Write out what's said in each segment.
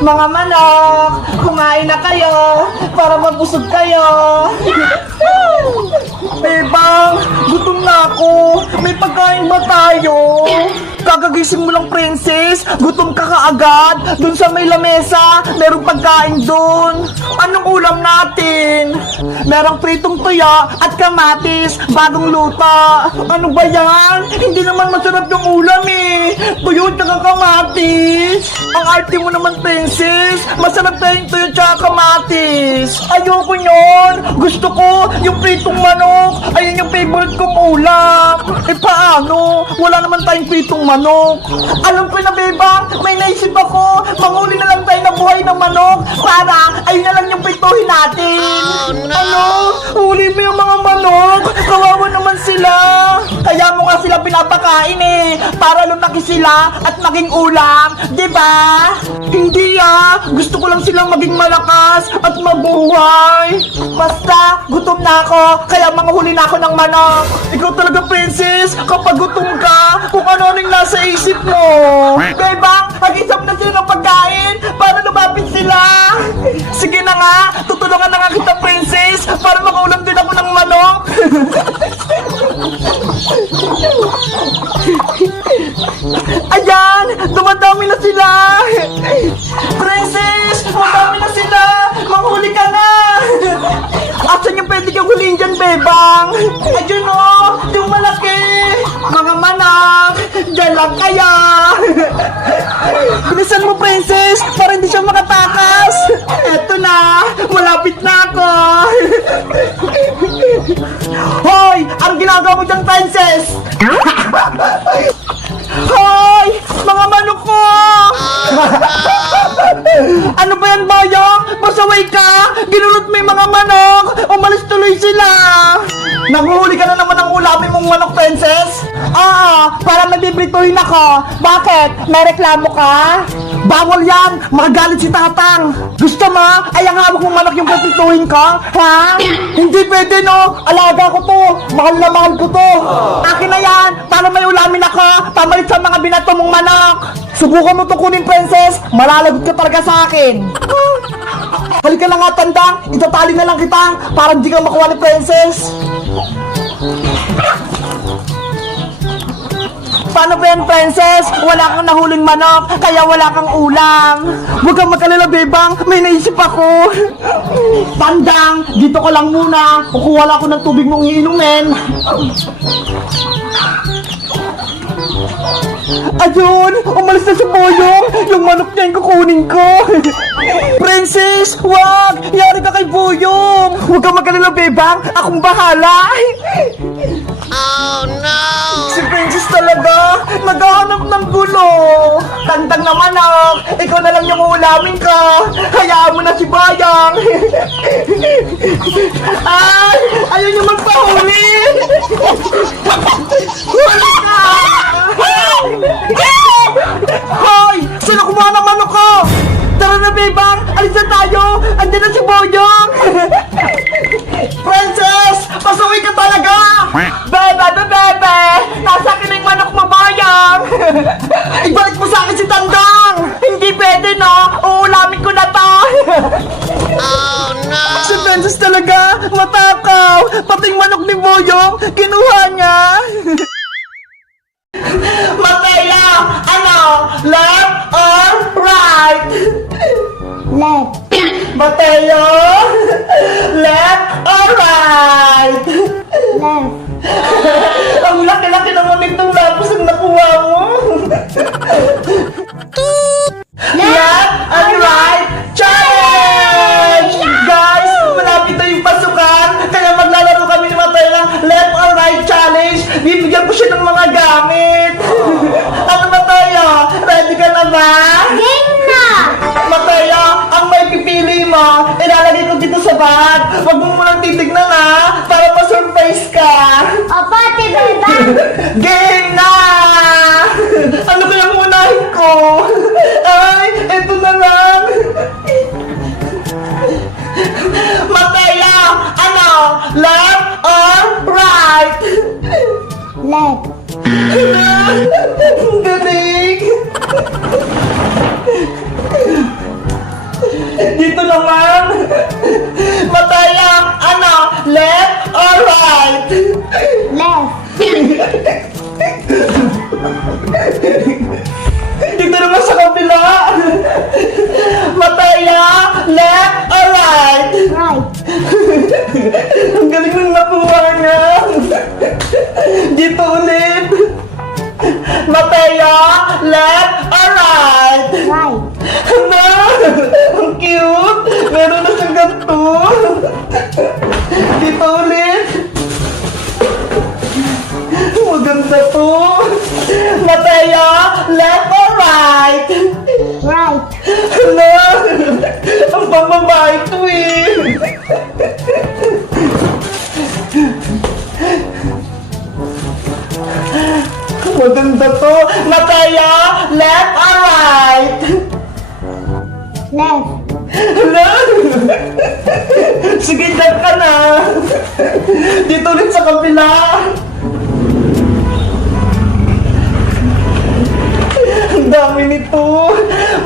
Mga manok, kumain na kayo para mabusog kayo. Bebang, gutom na ako. May pagkain ba tayo? Kagagising mo lang, princess. Gutom ka kaagad. Dun sa may lamesa, merong pagkain dun. Anong ulam natin? Merong pritong tuya at kamatis. Bagong luta. Ano ba yan? Hindi naman masarap yung ulam eh. Tuyo at kamatis. Ang arte mo naman, princess. Masarap tayong tuyo at kamatis. Ayoko nyon. Gusto ko yung pritong manok. Ayun yung favorite kong ulam. Eh paano? Wala naman tayong pritong manok. Alam ko na, bebang, may naisip ako. Manghuli na lang tayo ng buhay ng manok para ayun na lang yung prituhin natin. Ano? Huli mo yung mga manok? Kawawa naman sila. Kaya mo nga sila pinapakain eh. Para lumaki sila at maging ulam. Diba? Hindi ah. Gusto ko lang silang maging malakas at mabuhay. Basta, gutom na ako. Kaya manghuli na ako ng manok. Ikaw talaga, princess. Kapag gutom ka, kung ano-ano yung nasa isip mo. Bebang, mag-isap na sila ng pagkain para lumapit sila. Sige na nga, tutulungan na nga kita, princess, para makaulam din ako ng manok. Ayan, dumadami na sila. Princess, dumadami na sila. Manghuli ka na. Asan yung pwede kang huliin dyan, bebang? Ayun o, yung malaki. Mga manok, dyan lang kaya. Bilisan mo, princess, para hindi siya makatakas. Eto na, malapit na ako. Hoy, ang ginagawa mo dyan, princess? Hoy, mga manok ko. Ano ba yan, bayang? Pasaway ka? Ginulot mo yung mga manok? Umalis tuloy sila. Nanguhuli ka na naman ng ulamin mong manok, princess? Para mabibrituhin ako. Bakit? May reklamo ka? Bawal yan! Magagalit si tatang! Gusto mo? Ay, ang hawak mong manok yung pipituhin ko? Ha? Hindi pwede, no? Alaga ko to! Mahal na mahal ko to! Akin na yan! Para may ulamin ako! Pamalit sa mga binato mong manok! Subukan mo to kunin, princess! Malalagot ka talaga sa akin! Halika na nga, tandang! Itatali na lang kita para hindi ka makuha ni princess! Paano ba yan, princess? Wala kang nahuling manok, kaya wala kang ulam. Huwag kang mag-alala, bebang. May naisip ako. Tandang, dito ka lang muna. Kukuha lang ako ng tubig mong iinumin. Ayun, umalis na si Boyong. Yung manok niya yung kukunin ko. Princess, wag! Yari ka kay Boyong. Huwag kang mag-alala, bebang. Akong bahala. Oh no! Si Princess talaga, naghahanap ng gulo. Tandang na manok, ikaw na lang yung ulamin ko. Hayaan mo na si Bayang. Ay, ayaw niyo magpahuli. Huli ka! Hoy, sino kumuha ng manok ko? Tara na, bebang, alis na tayo. Andiyan na si Boyong. Princess, pasuwi ka talaga. Bebe, nasa akin na yung manok mo, Bayang. Ibalik mo sa akin si Tandang. Hindi pwede, no? Uulamin ko na to. Oh no! Si Princess talaga, matakaw. Pating manok ni Boyong, kinuha niya. Mataya, ano? Left or right? Left. Mateo, left or right? Left. Ang laki-laki naman nitong lapos ang nakuha mo. Left and right challenge! Guys, malapit na yung pasukan, kaya maglalaro kami ni Mateo ng left or right challenge. Bibigyan ko siya ng mga gamit. Ano, Mateo? Ready ka na ba? Game na! Mateo, ang may pipili mo, ilalagay ko dito sa bag. Huwag mo munang titignan ha, para ma-surprise ka. Opo, Ate Beba. Game na! Ano kaya unahin ko? Ay, eto na lang. Mateo, ano? Left or right? Left. Galing! naman. Mataya, ano, left or right? Left. Dito naman sa kabila. Mataya, left or right? Right. Ang galing ng nakuha niya. Dito ulit. Mataya, left or right? Right. Ano? Ang cute. Meron na siyang ganito. Dito ulit. Maganda to. Mataya, left or right? Right. Ano? Ang pambabae to eh. Maganda to. Mataya, left or right? Left. Ano? Sige, dyan ka na. Dito ulit sa kabila. Ang dami nito.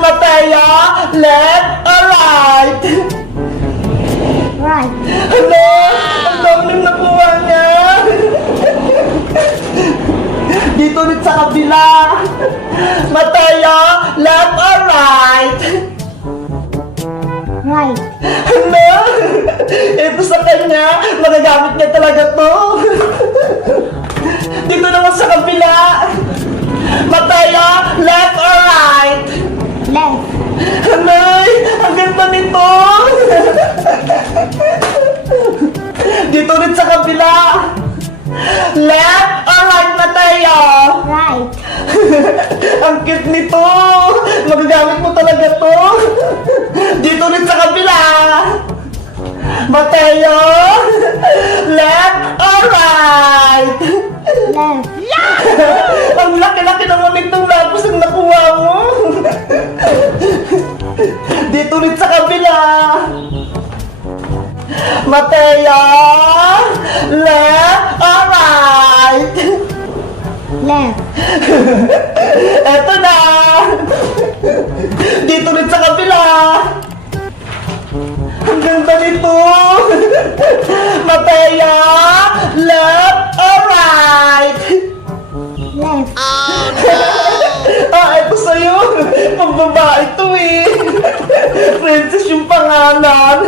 Mataya, left or right? Right. Ano? Ang dami nang nakuha niya. Dito ulit sa kabila. Mataya, left or right? Right. Ano? Ito sa kanya, magagamit niya talaga to. Dito naman sa kabila. Mataya, left or right? Left. Anay, ang ganda nito. Dito rin sa kabila. Left or right, Mataya? Right. Ang cute nito. Magagamit mo talaga to. Dito rin sa kabila. Mateo, left or right? Left. Ang laki-laki naman itong lapis ang nakuha mo. Dito rin sa kabila. Mateo, left or right? Left. Eto na! Dito rin sa kabila! Ang ganda nito! Mataya! Left or right? Left. Ah, eto sa'yo! Pambabae to eh! Princess yung pangalan!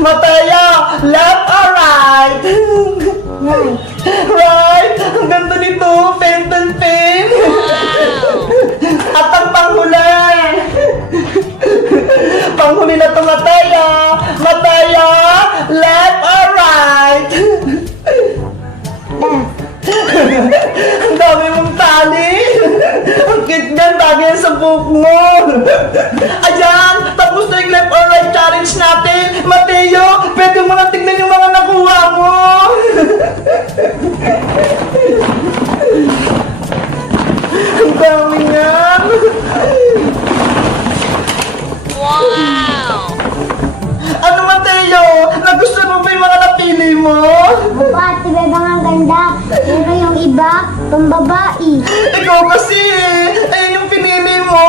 Mataya! Left or right? Right. Right! Ang ganda nito! Pentel pen! At ang panghuli! Panghuli na to, Mataya! Mataya! Left or right? Left. Ang dami mong tali! Ang cute niyan! Bagay yan sa buhok mo! Ayan! Tapos na yung left or right challenge natin! Mateo! Pwede mo na tingnan yung mga nakuha mo! Ang dami niyan! Wow! Ano, Mateo? Nagustuhan mo ba yung mga napili mo? Opo, Ate Bebang ang ganda. Pero yung iba, pambabae. Ikaw kasi! Ayun yung pinili mo!